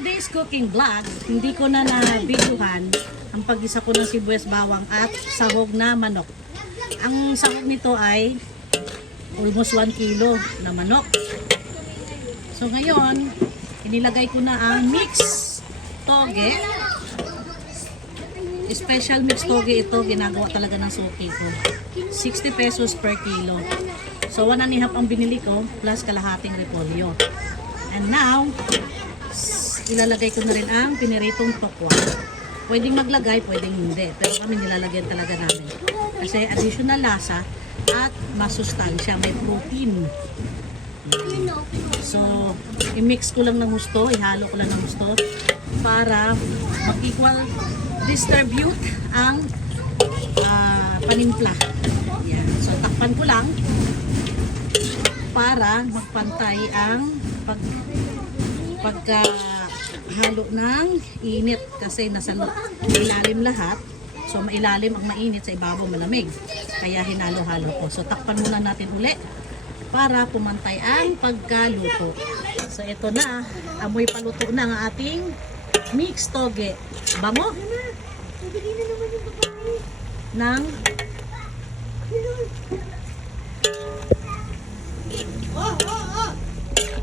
today's cooking vlog, hindi ko na na-videohan ang paggisa ko ng sibuyas bawang at sahog na manok. Ang sahog nito ay almost 1 kilo na manok. So ngayon, inilagay ko na ang mix toge. Special mix toge ito, ginagawa talaga ng suki ko. 60 pesos per kilo. So 1.5 ang binili ko plus kalahating repolyo. And now, ilalagay ko na rin ang piniritong tokwa. Pwedeng maglagay, pwedeng hindi. Pero kami nilalagyan talaga namin. Kasi additional lasa at masustansya, may protein. So, i-mix ko lang ng gusto, ihalo ko lang ng gusto para mag-equal distribute ang panimpla. Yan. So, takpan ko lang para magpantay ang pagkahalo ng init kasi nasa ilalim lahat. So mailalim ang mainit, sa ibabaw malamig. Kaya hinalo-halo ko. So takpan muna natin uli para pumantay ang pagkaluto. So ito na, amoy paluto na ang ating mixed toge. Bango ng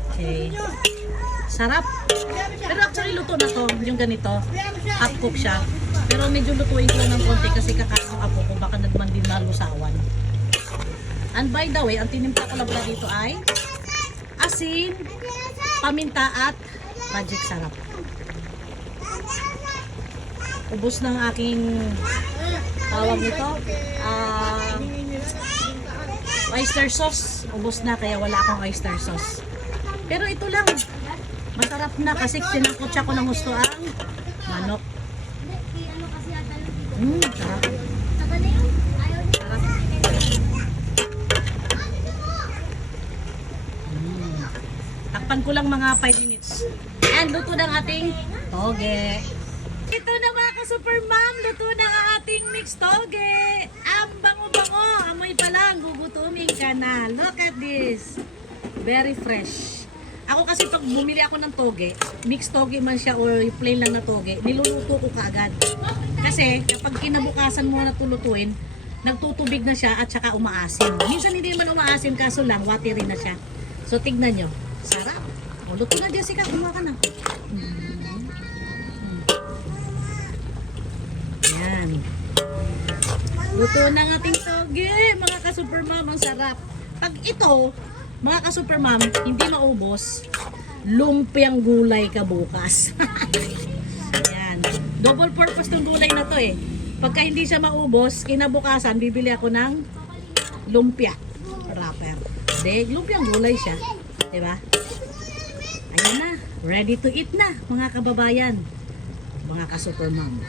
okay. Sarap. Pero actually luto na to, yung ganito. Half cook siya. Pero medyo lutuin ko lang ng konti kasi kakain ng apo ko, baka naman din malusawan. And by the way, ang tinimpla ko lang pala dito ay asin, paminta at magic sarap. Ubos ng aking tawag nito. Oyster sauce. Ubos na kaya wala akong oyster sauce. Pero ito lang. Masarap na kasi sinangkotsa ko ng gusto ang manok. Sarap. Sarap. Takpan ko lang mga 5 minutes. And luto ng ating toge. Ito na mga ka-super mom, luto na ang ating mixed toge. Ang bango-bango. Amoy pa lang, gugutumin ka na. Look at this. Very fresh. Ako kasi pag bumili ako ng toge, mixed toge man siya or plain lang na toge, niluluto ko kaagad. Kasi kapag kinabukasan mo na tulutuin, nagtutubig na siya at saka umaasim. Minsan hindi naman umaasim kaso lang, watery na siya. So tignan nyo, sarap. O, luto na Jessica, kumuha ka na. Yan. Luto na ng ating toge, mga ka-super mom, ang sarap. Pag ito, mga ka-super mom, hindi maubos, lumpiang gulay ka bukas. Yan. Double purpose ng gulay na to eh. Pagka hindi siya maubos, kinabukasan, bibili ako ng lumpia wrapper. De, lumpiang gulay siya. Diba? Ayan na. Ready to eat na, mga kababayan. Mga ka-super mom.